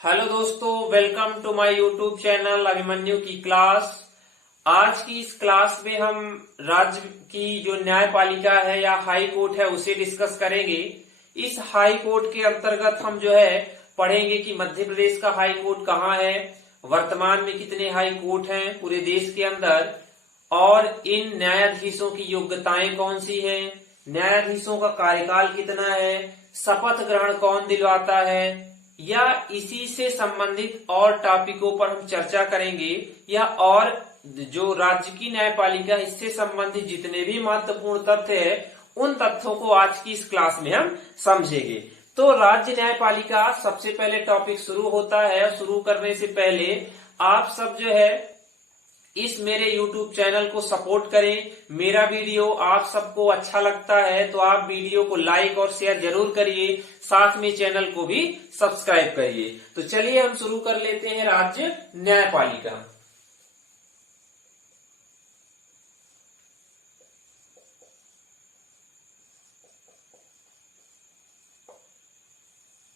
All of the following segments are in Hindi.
हेलो दोस्तों, welcome to my YouTube channel Abhimanyu की क्लास। आज की इस क्लास में हम राज्य की जो न्यायपालिका है या हाई कोर्ट है उसे डिस्कस करेंगे। इस हाई कोर्ट के अंतर्गत हम पढ़ेंगे कि मध्य प्रदेश का हाई कोर्ट कहाँ है, वर्तमान में कितने हाई कोर्ट हैं पूरे देश के अंदर, और इन न्यायाधीशों की योग्यताएं कौन सी हैं, न्यायाधीशों का कार्यकाल कितना है, शपथ ग्रहण कौन दिलवाता है, या इसी से संबंधित और टॉपिकों पर हम चर्चा करेंगे, या और जो राज्य की न्यायपालिका इससे संबंधित जितने भी महत्वपूर्ण तथ्य है उन तथ्यों को आज की इस क्लास में हम समझेंगे। तो राज्य न्यायपालिका सबसे पहले टॉपिक शुरू होता है। शुरू करने से पहले आप सब इस मेरे YouTube चैनल को सपोर्ट करें। मेरा वीडियो आप सबको अच्छा लगता है तो आप वीडियो को लाइक और शेयर जरूर करिए, साथ में चैनल को भी सब्सक्राइब करिए। तो चलिए हम शुरू कर लेते हैं राज्य न्यायपालिका।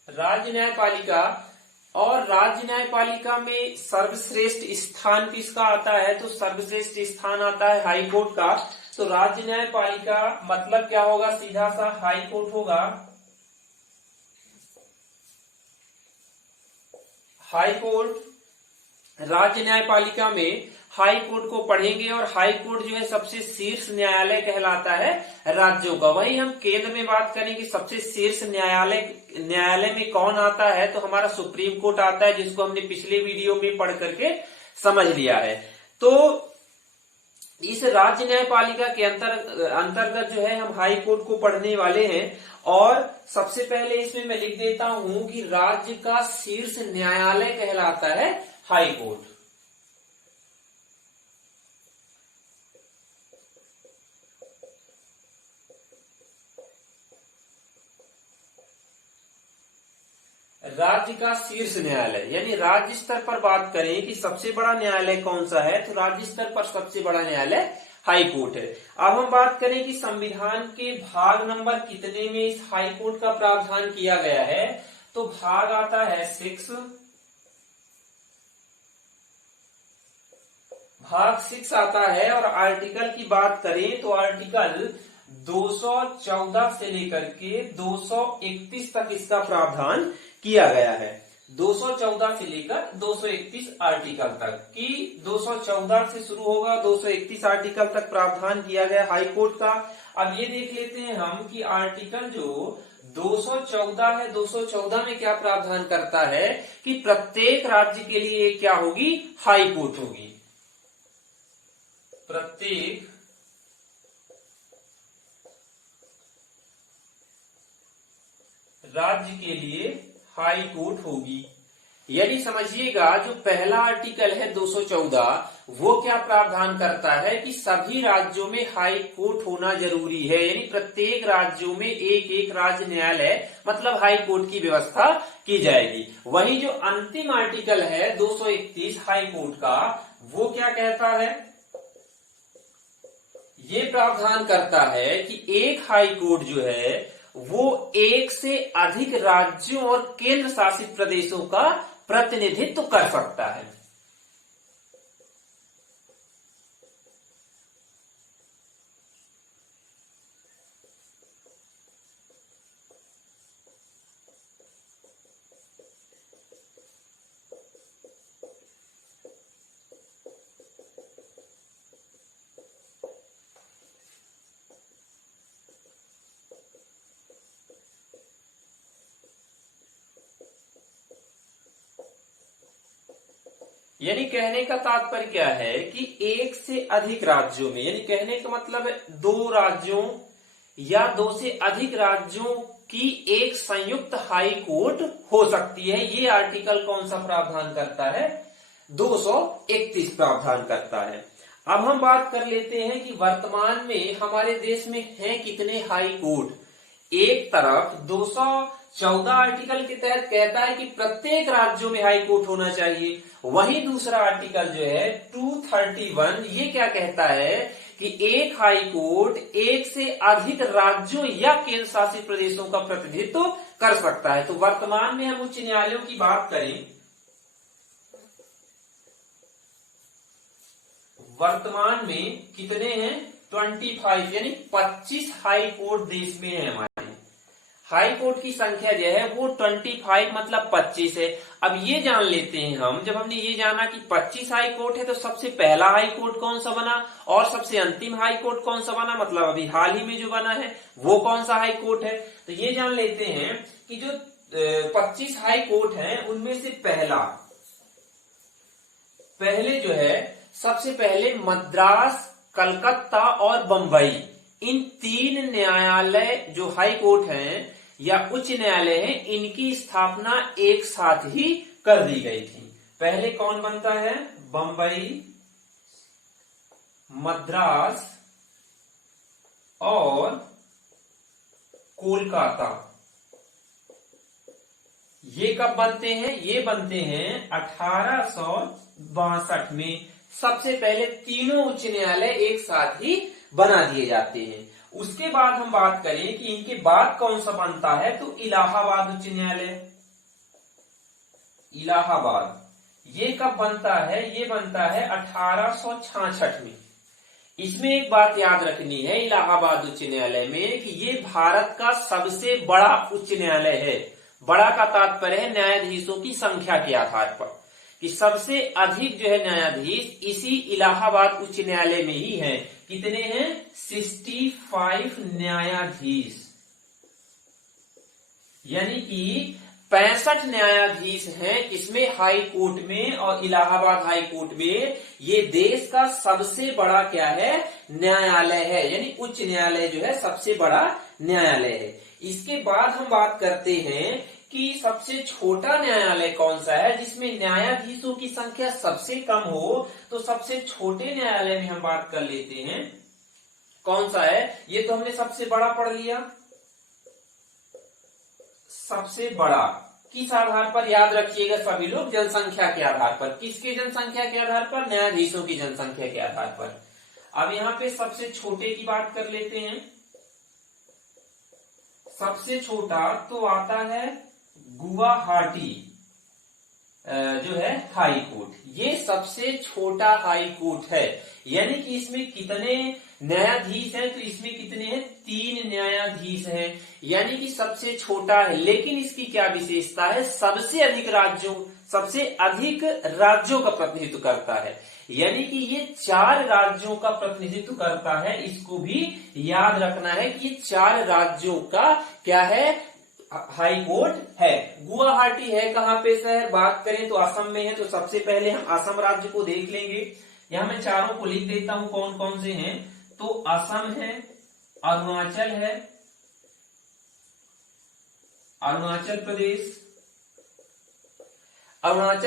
राज्य न्यायपालिका, और राज्य न्यायपालिका में सर्वश्रेष्ठ स्थान किसका आता है? तो सर्वश्रेष्ठ स्थान आता है हाई कोर्ट का। तो राज्य न्यायपालिका मतलब क्या होगा? सीधा सा हाई कोर्ट होगा। हाई कोर्ट, राज्य न्यायपालिका में हाई कोर्ट को पढ़ेंगे, और हाई कोर्ट सबसे शीर्ष न्यायालय कहलाता है राज्यों का। वही हम केंद्र में बात करें कि सबसे शीर्ष न्यायालय में कौन आता है, तो हमारा सुप्रीम कोर्ट आता है, जिसको हमने पिछले वीडियो में पढ़ करके समझ लिया है। तो इस राज्य न्यायपालिका के अंतर्गत हम हाई कोर्ट को पढ़ने वाले हैं। और सबसे पहले इसमें मैं लिख देता हूं कि राज्य का शीर्ष न्यायालय कहलाता है हाई कोर्ट। राज्य का शीर्ष न्यायालय, यानी राज्य स्तर पर बात करें कि सबसे बड़ा न्यायालय कौन सा है, तो राज्य स्तर पर सबसे बड़ा न्यायालय हाई कोर्ट है। अब हम बात करें कि संविधान के भाग नंबर कितने में इस हाई कोर्ट का प्रावधान किया गया है, तो भाग आता है 6, भाग 6 आता है। और आर्टिकल की बात करें तो आर्टिकल 214 से लेकर के 231 तक इसका प्रावधान किया गया है। 214 से लेकर 231 आर्टिकल तक, कि 214 से शुरू होगा, 231 आर्टिकल तक प्रावधान किया गया हाई कोर्ट का। अब ये देख लेते हैं हम कि आर्टिकल जो 214 है, 214 में क्या प्रावधान करता है कि प्रत्येक राज्य के लिए क्या होगी? हाई कोर्ट होगी। प्रत्येक राज्य के लिए हाई कोर्ट होगी। यदि समझिएगा, जो पहला आर्टिकल है 214, वो क्या प्रावधान करता है कि सभी राज्यों में हाई कोर्ट होना जरूरी है, यानी प्रत्येक राज्यों में एक एक राज्य न्यायालय मतलब हाई कोर्ट की व्यवस्था की जाएगी। वही जो अंतिम आर्टिकल है 231 हाई कोर्ट का, वो क्या कहता है? ये प्रावधान करता है कि एक हाई कोर्ट वो एक से अधिक राज्यों और केंद्र शासित प्रदेशों का प्रतिनिधित्व कर सकता है। यानी कहने का तात्पर्य क्या है कि एक से अधिक राज्यों में, यानी कहने का मतलब है 2 राज्यों या 2 से अधिक राज्यों की एक संयुक्त हाई कोर्ट हो सकती है। ये आर्टिकल कौन सा प्रावधान करता है? 231 प्रावधान करता है। अब हम बात कर लेते हैं कि वर्तमान में हमारे देश में हैं कितने हाई कोर्ट। एक तरफ 214 आर्टिकल के तहत कहता है कि प्रत्येक राज्यों में हाई कोर्ट होना चाहिए। वही दूसरा आर्टिकल 231 ये क्या कहता है कि एक हाई कोर्ट एक से अधिक राज्यों या केंद्र शासित प्रदेशों का प्रतिनिधित्व कर सकता है। तो वर्तमान में हम उच्च न्यायालयों की बात करें वर्तमान में कितने हैं? 25, यानी 25 हाई कोर्ट देश में है हमारे। हाई कोर्ट की संख्या जो है वो 25 मतलब 25 है। अब ये जान लेते हैं हम, जब हमने ये जाना कि 25 हाई कोर्ट है तो सबसे पहला हाई कोर्ट कौन सा बना और सबसे अंतिम हाई कोर्ट कौन सा बना, मतलब अभी हाल ही में जो बना है वो कौन सा हाई कोर्ट है। तो ये जान लेते हैं कि जो 25 हाई कोर्ट है उनमें से पहले जो है सबसे पहले मद्रास, कलकत्ता और बंबई, इन 3 न्यायालय जो हाई कोर्ट हैं या उच्च न्यायालय हैं, इनकी स्थापना एक साथ ही कर दी गई थी। पहले कौन बनता है? बंबई, मद्रास और कोलकाता। ये कब बनते हैं? ये बनते हैं 1862 में। सबसे पहले तीनों उच्च न्यायालय एक साथ ही बना दिए जाते हैं। उसके बाद हम बात करें कि इनके बाद कौन सा बनता है, तो इलाहाबाद उच्च न्यायालय। इलाहाबाद ये कब बनता है? ये बनता है 1866 में। इसमें एक बात याद रखनी है इलाहाबाद उच्च न्यायालय में कि ये भारत का सबसे बड़ा उच्च न्यायालय है। बड़ा का तात्पर्य है न्यायाधीशों की संख्या के आधार पर, कि सबसे अधिक जो है न्यायाधीश इसी इलाहाबाद उच्च न्यायालय में ही हैं। कितने हैं? 65 न्यायाधीश, यानी कि 65 न्यायाधीश हैं इसमें हाई कोर्ट में और इलाहाबाद हाई कोर्ट में। ये देश का सबसे बड़ा क्या है? न्यायालय है, यानी उच्च न्यायालय जो है सबसे बड़ा न्यायालय है। इसके बाद हम बात करते हैं कि सबसे छोटा न्यायालय कौन सा है जिसमें न्यायाधीशों की संख्या सबसे कम हो। तो सबसे छोटे न्यायालय में हम बात कर लेते हैं कौन सा है। ये तो हमने सबसे बड़ा पढ़ लिया। सबसे बड़ा किस आधार पर? याद रखिएगा सभी लोग, जनसंख्या के आधार पर। किसके जनसंख्या के आधार पर? न्यायाधीशों की जनसंख्या के आधार पर। अब यहाँ पे सबसे छोटे की बात कर लेते हैं। सबसे छोटा तो आता है गुवाहाटी जो है हाई कोर्ट। ये सबसे छोटा हाई कोर्ट है, यानी कि इसमें कितने न्यायाधीश हैं? तो इसमें कितने हैं? 3 न्यायाधीश हैं, यानी कि सबसे छोटा है। लेकिन इसकी क्या विशेषता है? सबसे अधिक राज्यों का प्रतिनिधित्व करता है, यानी कि ये 4 राज्यों का प्रतिनिधित्व करता है। इसको भी याद रखना है कि ये 4 राज्यों का क्या है? हाई कोर्ट है। गुवाहाटी है कहां पे शहर? बात करें तो असम में है। तो सबसे पहले हम असम राज्य को देख लेंगे। यहां मैं चारों को लिख देता हूं कौन कौन से हैं। तो असम है, अरुणाचल है, अरुणाचल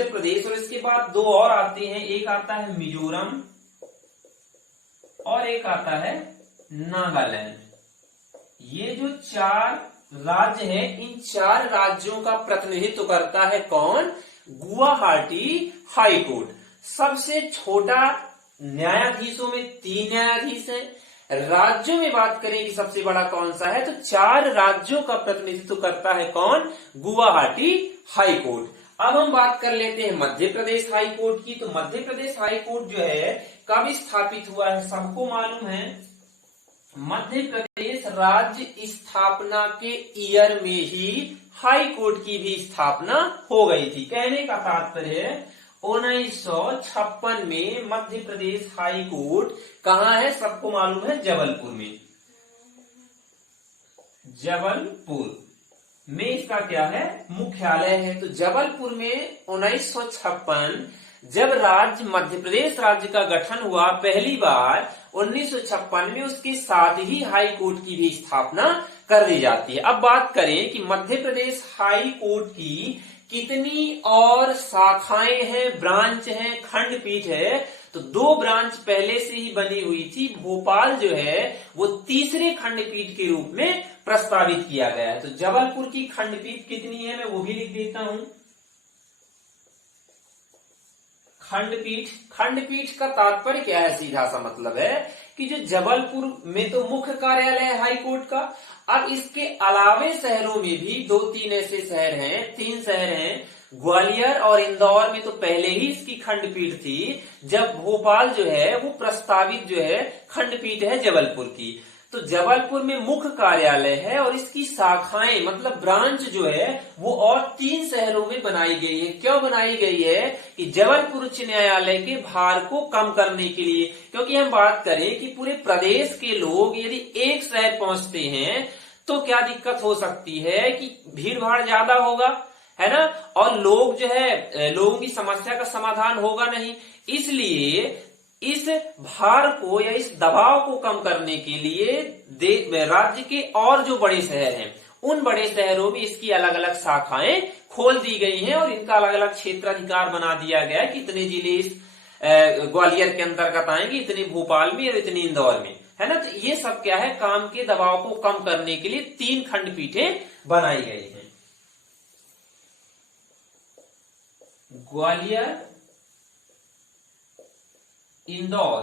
प्रदेश और इसके बाद 2 और आते हैं। एक आता है मिजोरम और एक आता है नागालैंड। ये जो 4 राज्य है, इन 4 राज्यों का प्रतिनिधित्व करता है कौन? Guwahati high court. सबसे छोटा न्यायाधीशों में 3 न्यायाधीश हैं। राज्यों में बात करें कि सबसे बड़ा कौन सा है, तो 4 राज्यों का प्रतिनिधित्व करता है कौन? Guwahati high court. अब हम बात कर लेते हैं मध्य प्रदेश हाई कोर्ट की। तो मध्य प्रदेश हाई कोर्ट जो है कब स्थापित हुआ है? सबको मालूम है, मध्य प्रदेश राज्य स्थापना के ईयर में ही हाई कोर्ट की भी स्थापना हो गई थी। कहने का तात्पर्य है 1956 में मध्य प्रदेश हाई कोर्ट कहां है? सबको मालूम है, जबलपुर में। जबलपुर में इसका क्या है? मुख्यालय है। तो जबलपुर में 1956 जब राज्य मध्य प्रदेश राज्य का गठन हुआ पहली बार 1956 में, उसके साथ ही हाई कोर्ट की भी स्थापना कर दी जाती है। अब बात करें कि मध्य प्रदेश हाई कोर्ट की कितनी और शाखाएं हैं, ब्रांच हैं, खंडपीठ है। तो 2 ब्रांच पहले से ही बनी हुई थी। भोपाल जो है वो तीसरे खंडपीठ के रूप में प्रस्तावित किया गया है। तो जबलपुर की खंडपीठ कितनी है, मैं वो भी लिख देता हूं। खंडपीठ का तात्पर्य क्या है? सीधा सा मतलब है कि जो जबलपुर में तो मुख्य कार्यालय है हाई कोर्ट का। अब इसके अलावे शहरों में भी 2-3 ऐसे शहर हैं, 3 शहर हैं ग्वालियर और इंदौर में तो पहले ही इसकी खंडपीठ थी, जब भोपाल जो है वो प्रस्तावित जो है खंडपीठ है जबलपुर की। तो जबलपुर में मुख्य कार्यालय है और इसकी शाखाएं मतलब ब्रांच जो है वो और 3 शहरों में बनाई गई है। क्यों बनाई गई है? कि जबलपुर उच्च न्यायालय के भार को कम करने के लिए। क्योंकि हम बात करें कि पूरे प्रदेश के लोग यदि एक शहर पहुंचते हैं तो क्या दिक्कत हो सकती है कि भीड़ भाड़ ज्यादा होगा, है ना, और लोग जो है लोगों की समस्या का समाधान होगा नहीं। इसलिए इस भार को या इस दबाव को कम करने के लिए राज्य के और जो बड़े शहर हैं उन बड़े शहरों में इसकी अलग अलग शाखाएं खोल दी गई हैं और इनका अलग अलग क्षेत्राधिकार बना दिया गया है कि इतने जिले इस ग्वालियर के अंतर्गत आएंगे, इतने भोपाल में और इतने इंदौर में, है ना। तो ये सब क्या है, काम के दबाव को कम करने के लिए 3 खंडपीठें बनाई गई हैं। ग्वालियर, इंदौर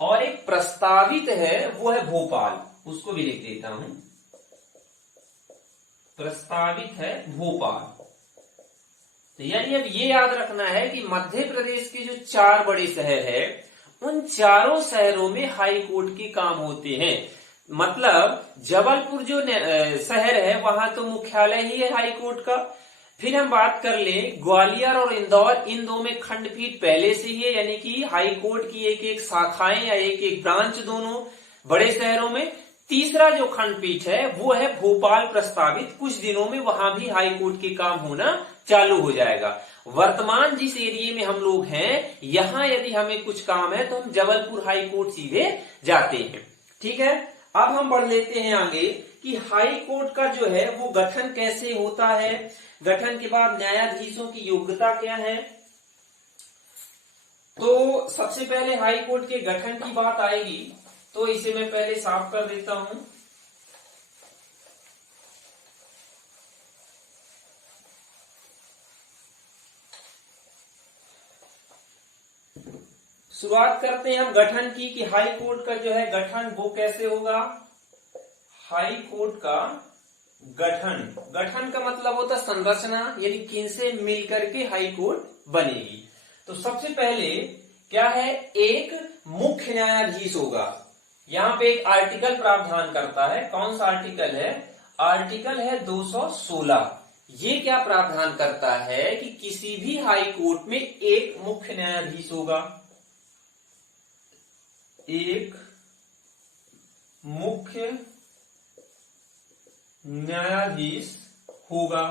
और एक प्रस्तावित है वो है भोपाल, उसको भी लिख देता हूं। प्रस्तावित है भोपाल। तो यानी अब ये याद रखना है कि मध्य प्रदेश के जो 4 बड़े शहर है उन चारों शहरों में हाई कोर्ट के काम होते हैं। मतलब जबलपुर जो शहर है वहां तो मुख्यालय ही है हाई कोर्ट का। फिर हम बात कर लें ग्वालियर और इंदौर, इन 2 में खंडपीठ पहले से ही है, यानी कि हाई कोर्ट की एक एक शाखाएं या एक एक ब्रांच दोनों बड़े शहरों में। तीसरा जो खंडपीठ है वो है भोपाल प्रस्तावित, कुछ दिनों में वहां भी हाई कोर्ट के काम होना चालू हो जाएगा। वर्तमान जिस एरिया में हम लोग हैं यहां यदि हमें कुछ काम है तो हम जबलपुर हाई कोर्ट सीधे जाते हैं। ठीक है, अब हम बढ़ लेते हैं आगे कि हाई कोर्ट का जो है वो गठन कैसे होता है, गठन के बाद न्यायाधीशों की योग्यता क्या है। तो सबसे पहले हाई कोर्ट के गठन की बात आएगी, तो इसे मैं पहले साफ कर देता हूं। शुरुआत करते हैं हम गठन की कि हाई कोर्ट का जो है गठन वो कैसे होगा। हाई कोर्ट का गठन, गठन का मतलब होता है संरचना, यानी किनसे मिलकर के हाई कोर्ट बनेगी। तो सबसे पहले क्या है, एक मुख्य न्यायाधीश होगा। यहाँ पे एक आर्टिकल प्रावधान करता है, कौन सा आर्टिकल है, आर्टिकल है 216। ये क्या प्रावधान करता है कि किसी भी हाई कोर्ट में एक मुख्य न्यायाधीश होगा, एक मुख्य न्यायाधीश होगा।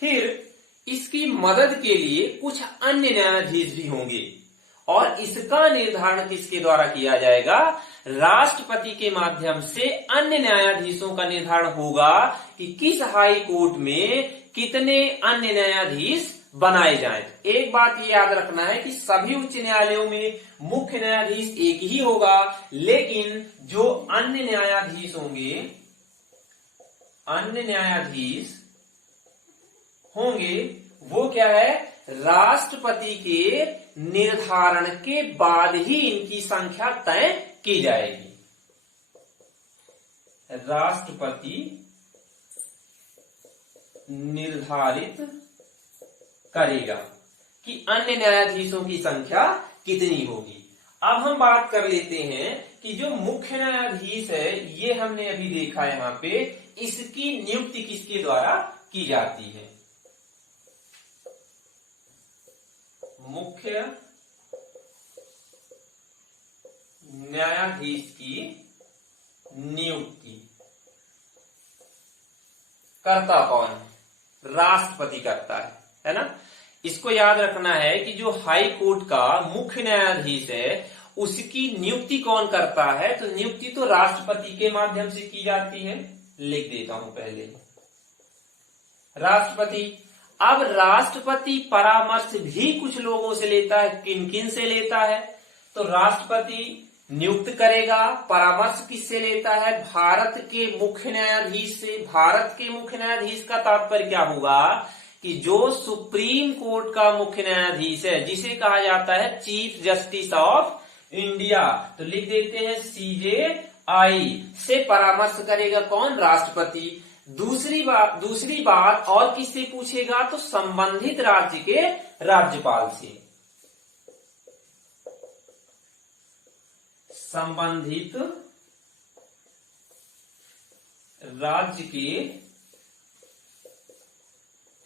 फिर इसकी मदद के लिए कुछ अन्य न्यायाधीश भी होंगे और इसका निर्धारण किसके द्वारा किया जाएगा, राष्ट्रपति के माध्यम से अन्य न्यायाधीशों का निर्धारण होगा कि किस हाई कोर्ट में कितने अन्य न्यायाधीश बनाए जाएं। एक बात ये याद रखना है कि सभी उच्च न्यायालयों में मुख्य न्यायाधीश एक ही होगा, लेकिन जो अन्य न्यायाधीश होंगे, अन्य न्यायाधीश होंगे वो क्या है, राष्ट्रपति के निर्धारण के बाद ही इनकी संख्या तय की जाएगी। राष्ट्रपति निर्धारित करेगा कि अन्य न्यायाधीशों की संख्या कितनी होगी। अब हम बात कर लेते हैं कि जो मुख्य न्यायाधीश है ये हमने अभी देखा यहाँ पे, इसकी नियुक्ति किसके द्वारा की जाती है, मुख्य न्यायाधीश की नियुक्ति करता कौन है, राष्ट्रपति करता है ना। इसको याद रखना है कि जो हाई कोर्ट का मुख्य न्यायाधीश है उसकी नियुक्ति कौन करता है, तो नियुक्ति तो राष्ट्रपति के माध्यम से की जाती है। लिख देता हूं पहले, राष्ट्रपति। अब राष्ट्रपति परामर्श भी कुछ लोगों से लेता है, किन किन से लेता है, तो राष्ट्रपति नियुक्त करेगा, परामर्श किससे लेता है, भारत के मुख्य न्यायाधीश से। भारत के मुख्य न्यायाधीश का तात्पर्य क्या होगा कि जो सुप्रीम कोर्ट का मुख्य न्यायाधीश है जिसे कहा जाता है चीफ जस्टिस ऑफ इंडिया, तो लिख देते हैं CJI से परामर्श करेगा कौन, राष्ट्रपति। दूसरी बात और किससे पूछेगा, तो संबंधित राज्य के राज्यपाल से। संबंधित राज्य के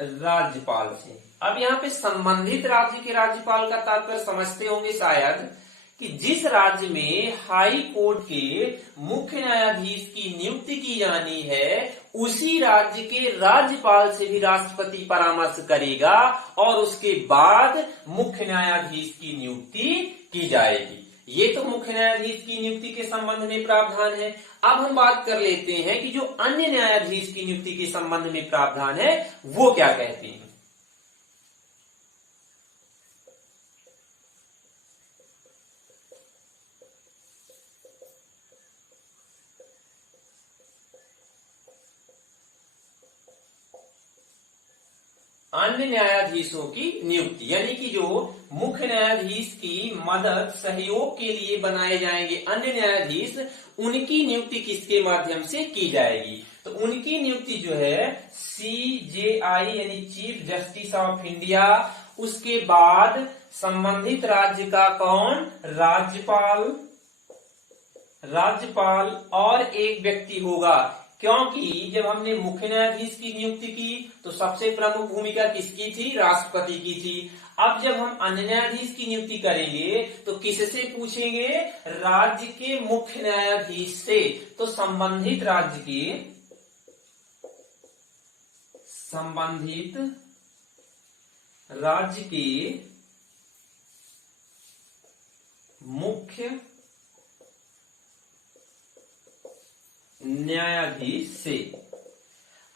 राज्यपाल से। अब यहाँ पे संबंधित राज्य के राज्यपाल का तात्पर्य समझते होंगे शायद कि जिस राज्य में हाई कोर्ट के मुख्य न्यायाधीश की नियुक्ति की जानी है उसी राज्य के राज्यपाल से भी राष्ट्रपति परामर्श करेगा और उसके बाद मुख्य न्यायाधीश की नियुक्ति की जाएगी। ये तो मुख्य न्यायाधीश की नियुक्ति के संबंध में प्रावधान है। अब हम बात कर लेते हैं कि जो अन्य न्यायाधीश की नियुक्ति के संबंध में प्रावधान है वो क्या कहते हैं। अन्य न्यायाधीशों की नियुक्ति यानी कि जो मुख्य न्यायाधीश की मदद सहयोग के लिए बनाए जाएंगे अन्य न्यायाधीश, उनकी नियुक्ति किसके माध्यम से की जाएगी, तो उनकी नियुक्ति जो है CJI यानी चीफ जस्टिस ऑफ इंडिया, उसके बाद संबंधित राज्य का कौन, राज्यपाल और एक व्यक्ति होगा। क्योंकि जब हमने मुख्य न्यायाधीश की नियुक्ति की तो सबसे प्रमुख भूमिका किसकी थी, राष्ट्रपति की थी। अब जब हम अन्य न्यायाधीश की नियुक्ति करेंगे तो किससे पूछेंगे, राज्य के मुख्य न्यायाधीश से। तो संबंधित राज्य के मुख्य न्यायाधीश से।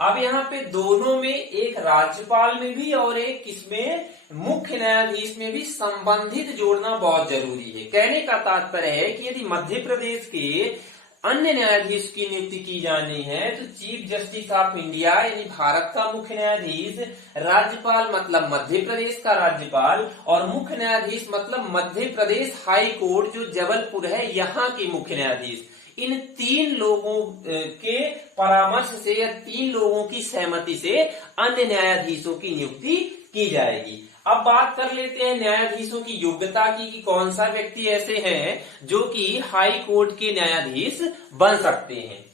अब यहाँ पे दोनों में, एक राज्यपाल में भी और एक किसमें, मुख्य न्यायाधीश में भी संबंधित जोड़ना बहुत जरूरी है। कहने का तात्पर्य है कि यदि मध्य प्रदेश के अन्य न्यायाधीश की नियुक्ति की जानी है तो चीफ जस्टिस ऑफ इंडिया यानी भारत का मुख्य न्यायाधीश, राज्यपाल मतलब मध्य प्रदेश का राज्यपाल और मुख्य न्यायाधीश मतलब मध्य प्रदेश हाई कोर्ट जो जबलपुर है यहाँ के मुख्य न्यायाधीश, इन 3 लोगों के परामर्श से या 3 लोगों की सहमति से अन्य न्यायाधीशों की नियुक्ति की जाएगी। अब बात कर लेते हैं न्यायाधीशों की योग्यता की कि कौन सा व्यक्ति ऐसे हैं जो कि हाई कोर्ट के न्यायाधीश बन सकते हैं।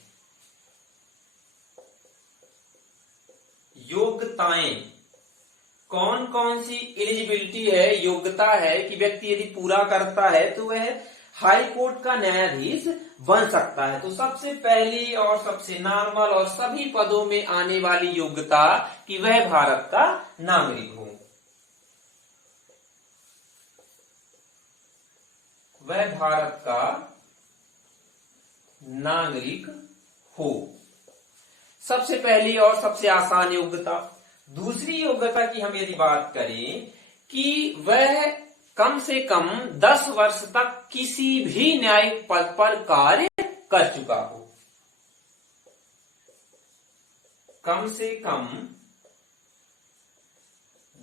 योग्यताएं कौन कौन सी एलिजिबिलिटी है, योग्यता है कि व्यक्ति यदि पूरा करता है तो वह हाई कोर्ट का न्यायाधीश बन सकता है। तो सबसे पहली और सबसे नॉर्मल और सभी पदों में आने वाली योग्यता कि वह भारत का नागरिक हो, वह भारत का नागरिक हो, सबसे पहली और सबसे आसान योग्यता। दूसरी योग्यता की हम यदि बात करें कि वह कम से कम 10 वर्ष तक किसी भी न्यायिक पद पर कार्य कर चुका हो, कम से कम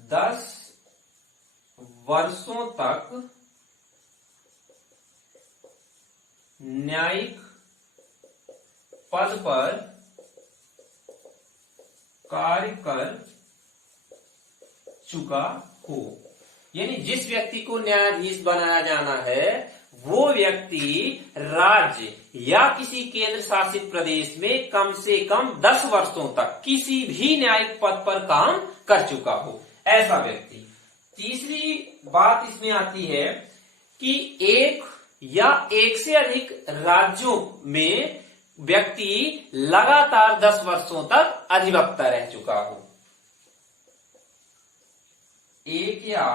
10 वर्षों तक न्यायिक पद पर कार्य कर चुका हो। यानी जिस व्यक्ति को न्यायाधीश बनाया जाना है वो व्यक्ति राज्य या किसी केंद्र शासित प्रदेश में कम से कम 10 वर्षों तक किसी भी न्यायिक पद पर काम कर चुका हो, ऐसा व्यक्ति। तीसरी बात इसमें आती है कि एक या एक से अधिक राज्यों में व्यक्ति लगातार 10 वर्षों तक अधिवक्ता रह चुका हो। एक या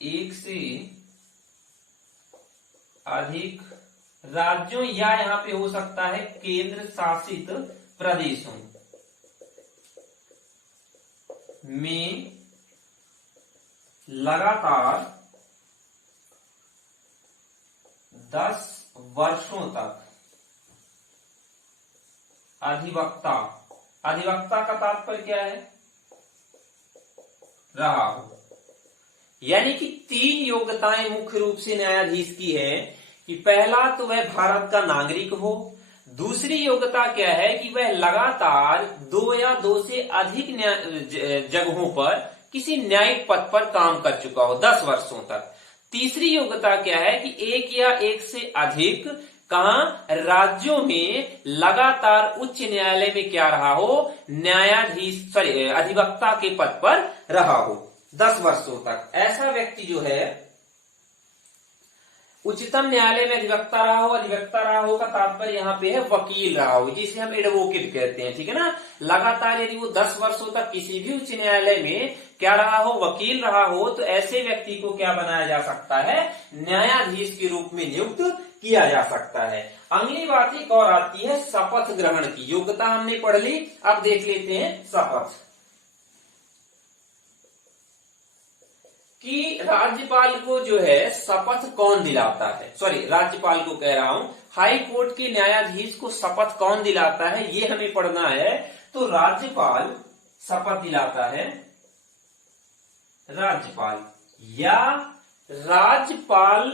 एक से अधिक राज्यों या यहां पे हो सकता है केंद्र शासित प्रदेशों में लगातार 10 वर्षों तक अधिवक्ता का तात्पर्य क्या है, रहा हो। यानी कि 3 योग्यताएं मुख्य रूप से न्यायाधीश की है कि पहला तो वह भारत का नागरिक हो, दूसरी योग्यता क्या है कि वह लगातार 2 या 2 से अधिक जगहों पर किसी न्यायिक पद पर काम कर चुका हो 10 वर्षों तक। तीसरी योग्यता क्या है कि 1 या 1 से अधिक राज्यों में लगातार उच्च न्यायालय में क्या रहा हो, अधिवक्ता के पद पर रहा हो 10 वर्षों तक। ऐसा व्यक्ति जो है उच्चतम न्यायालय में अधिवक्ता रहा हो। अधिवक्ता रहा हो का तात्पर्य यहाँ पे है वकील रहा हो, जिसे हम एडवोकेट कहते हैं, ठीक है ना। लगातार यदि वो 10 वर्षों तक किसी भी उच्च न्यायालय में क्या रहा हो, वकील रहा हो, तो ऐसे व्यक्ति को क्या बनाया जा सकता है, न्यायाधीश के रूप में नियुक्त किया जा सकता है। अगली बात एक और आती है शपथ ग्रहण की। योग्यता हमने पढ़ ली, अब देख लेते हैं शपथ कि राज्यपाल को जो है शपथ कौन दिलाता है। राज्यपाल को कह रहा हूं, हाई कोर्ट के न्यायाधीश को शपथ कौन दिलाता है, ये हमें पढ़ना है। तो राज्यपाल शपथ दिलाता है, राज्यपाल या राज्यपाल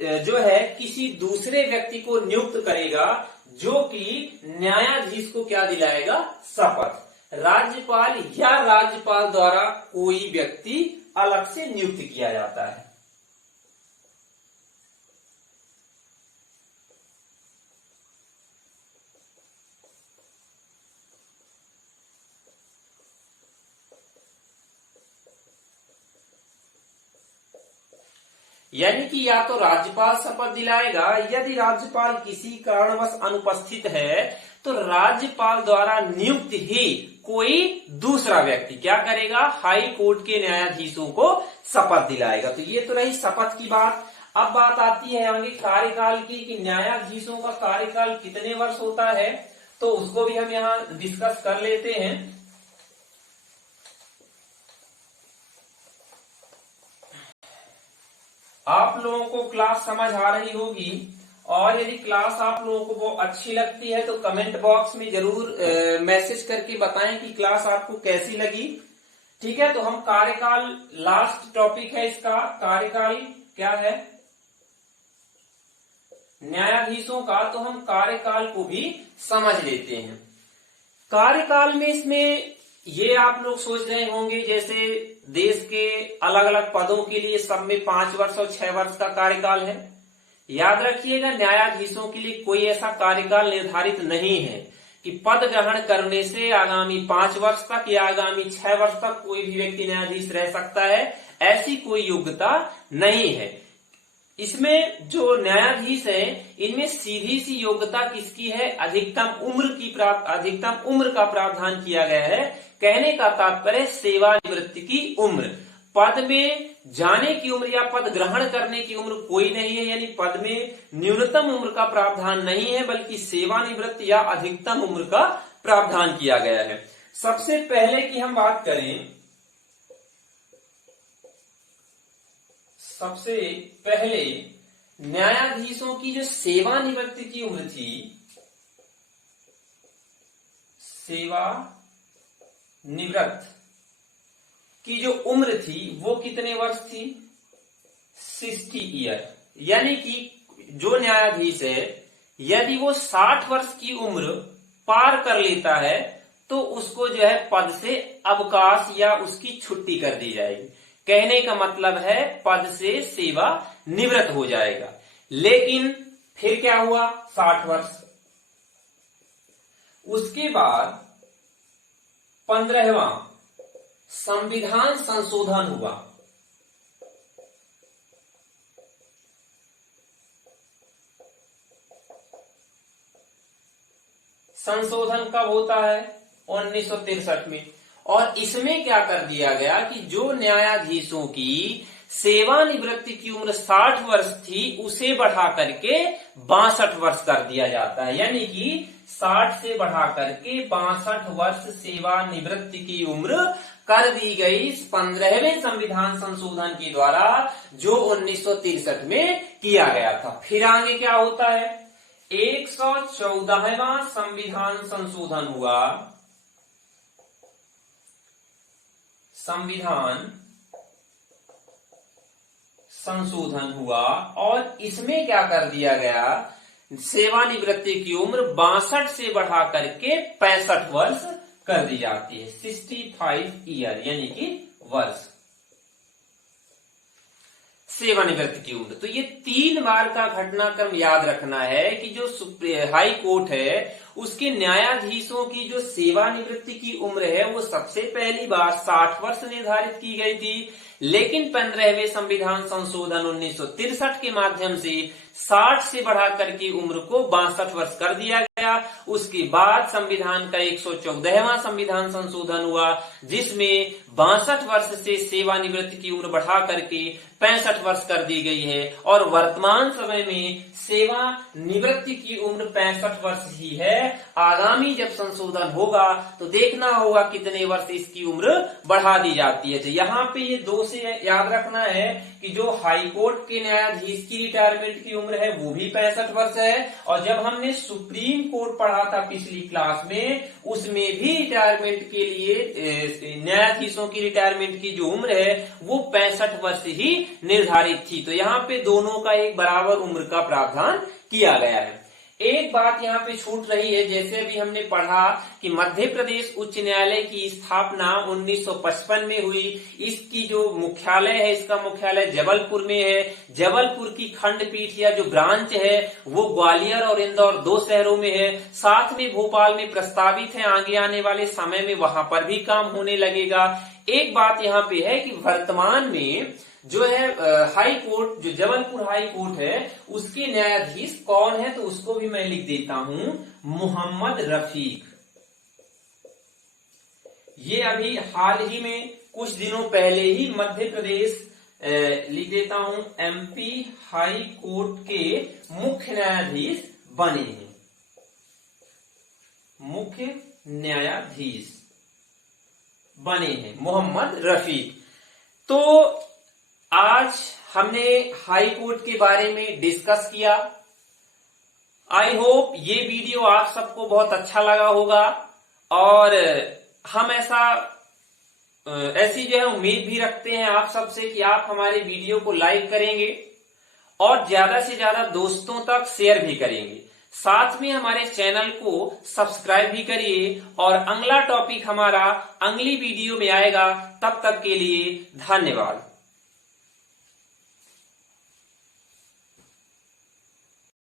जो है किसी दूसरे व्यक्ति को नियुक्त करेगा जो कि न्यायाधीश को क्या दिलाएगा, शपथ। राज्यपाल या राज्यपाल द्वारा कोई व्यक्ति अलग से नियुक्त किया जाता है। यानी कि या तो राज्यपाल शपथ दिलाएगा, यदि राज्यपाल किसी कारणवश अनुपस्थित है तो राज्यपाल द्वारा नियुक्त ही कोई दूसरा व्यक्ति क्या करेगा, हाई कोर्ट के न्यायाधीशों को शपथ दिलाएगा। तो ये तो रही शपथ की बात। अब बात आती है आगे कार्यकाल की कि न्यायाधीशों का कार्यकाल कितने वर्ष होता है, तो उसको भी हम यहाँ डिस्कस कर लेते हैं। आप लोगों को क्लास समझ आ रही होगी, और यदि क्लास आप लोगों को वो अच्छी लगती है तो कमेंट बॉक्स में जरूर मैसेज करके बताएं कि क्लास आपको कैसी लगी। ठीक है, तो हम कार्यकाल, लास्ट टॉपिक है इसका, कार्यकाल क्या है न्यायाधीशों का, तो हम कार्यकाल को भी समझ लेते हैं। कार्यकाल में इसमें ये आप लोग सोच रहे होंगे जैसे देश के अलग अलग पदों के लिए सब में 5 वर्ष और 6 वर्ष का कार्यकाल है। याद रखिएगा, न्यायाधीशों के लिए कोई ऐसा कार्यकाल निर्धारित नहीं है कि पद ग्रहण करने से आगामी 5 वर्ष तक या आगामी 6 वर्ष तक कोई भी व्यक्ति न्यायाधीश रह सकता है। ऐसी कोई योग्यता नहीं है। इसमें जो न्यायाधीश है इनमें सीधी सी योग्यता किसकी है, अधिकतम उम्र का प्रावधान किया गया है। कहने का तात्पर्य सेवानिवृत्ति की उम्र, पद में जाने की उम्र या पद ग्रहण करने की उम्र कोई नहीं है। यानी पद में न्यूनतम उम्र का प्रावधान नहीं है, बल्कि सेवानिवृत्ति या अधिकतम उम्र का प्रावधान किया गया है। सबसे पहले की हम बात करें, सबसे पहले न्यायाधीशों की जो सेवानिवृत्ति की उम्र थी, सेवानिवृत्त की जो उम्र थी वो कितने वर्ष थी, 60 ईयर। यानी कि जो न्यायाधीश है यदि वो 60 वर्ष की उम्र पार कर लेता है तो उसको जो है पद से अवकाश या उसकी छुट्टी कर दी जाएगी। कहने का मतलब है पद से सेवा निवृत्त हो जाएगा। लेकिन फिर क्या हुआ, 60 वर्ष, उसके बाद 15वां संविधान संशोधन हुआ। संशोधन कब होता है, 1963 में। और इसमें क्या कर दिया गया कि जो न्यायाधीशों की सेवानिवृत्ति की उम्र 60 वर्ष थी उसे बढ़ा करके 62 वर्ष कर दिया जाता है। यानी कि 60 से बढ़ा करके 62 वर्ष सेवानिवृत्ति की उम्र कर दी गई 15वें संविधान संशोधन के द्वारा, जो 1963 में किया गया था। फिर आगे क्या होता है, 114वां संविधान संशोधन हुआ। संविधान संशोधन हुआ और इसमें क्या कर दिया गया, सेवानिवृत्ति की उम्र 62 से बढ़ा करके 65 वर्ष कर दी जाती है। 65 ईयर यानी कि वर्ष सेवानिवृत्ति की उम्र। तो ये 3 बार का घटनाक्रम याद रखना है कि जो हाई कोर्ट है उसके न्यायाधीशों की जो सेवानिवृत्ति की उम्र है वो सबसे पहली बार 60 वर्ष निर्धारित की गई थी, लेकिन 15वें संविधान संशोधन 1963 के माध्यम से 60 से बढ़ा करके उम्र को 62 वर्ष कर दिया गया। उसके बाद संविधान का 114वां संविधान संशोधन हुआ जिसमें 62 वर्ष से सेवानिवृत्ति की उम्र बढ़ा करके 65 वर्ष कर दी गई है और वर्तमान समय में सेवानिवृत्ति की उम्र 65 वर्ष ही है। आगामी जब संशोधन होगा तो देखना होगा कितने वर्ष इसकी उम्र बढ़ा दी जाती है। तो यहाँ पे ये 2 से याद रखना है कि जो हाई कोर्ट के न्यायाधीश की रिटायरमेंट की उम्र है वो भी 65 वर्ष है, और जब हमने सुप्रीम कोर्ट पढ़ा था पिछली क्लास में उसमें भी रिटायरमेंट के लिए न्यायाधीशों की रिटायरमेंट की जो उम्र है वो 65 वर्ष ही निर्धारित थी। तो यहाँ पे दोनों का एक बराबर उम्र का प्रावधान किया गया है। एक बात यहाँ पे छूट रही है, जैसे अभी हमने पढ़ा कि मध्य प्रदेश उच्च न्यायालय की स्थापना 1955 में हुई। इसकी जो मुख्यालय है, इसका मुख्यालय जबलपुर में है। जबलपुर की खंडपीठ या जो ब्रांच है वो ग्वालियर और इंदौर 2 शहरों में है। साथ में भोपाल में प्रस्तावित है, आगे आने वाले समय में वहां पर भी काम होने लगेगा। एक बात यहाँ पे है कि वर्तमान में जो है हाई कोर्ट, जो जबलपुर हाई कोर्ट है उसके न्यायाधीश कौन है, तो उसको भी मैं लिख देता हूं, मोहम्मद रफीक। ये अभी हाल ही में कुछ दिनों पहले ही मध्य प्रदेश लिख देता हूं एमपी हाई कोर्ट के मुख्य न्यायाधीश बने हैं। मुख्य न्यायाधीश बने हैं मोहम्मद रफीक। तो आज हमने हाई कोर्ट के बारे में डिस्कस किया। आई होप ये वीडियो आप सबको बहुत अच्छा लगा होगा और हम ऐसी जो है उम्मीद भी रखते हैं आप सबसे कि आप हमारे वीडियो को लाइक करेंगे और ज्यादा से ज्यादा दोस्तों तक शेयर भी करेंगे। साथ में हमारे चैनल को सब्सक्राइब भी करिए और अगला टॉपिक हमारा अगली वीडियो में आएगा। तब तक के लिए धन्यवाद।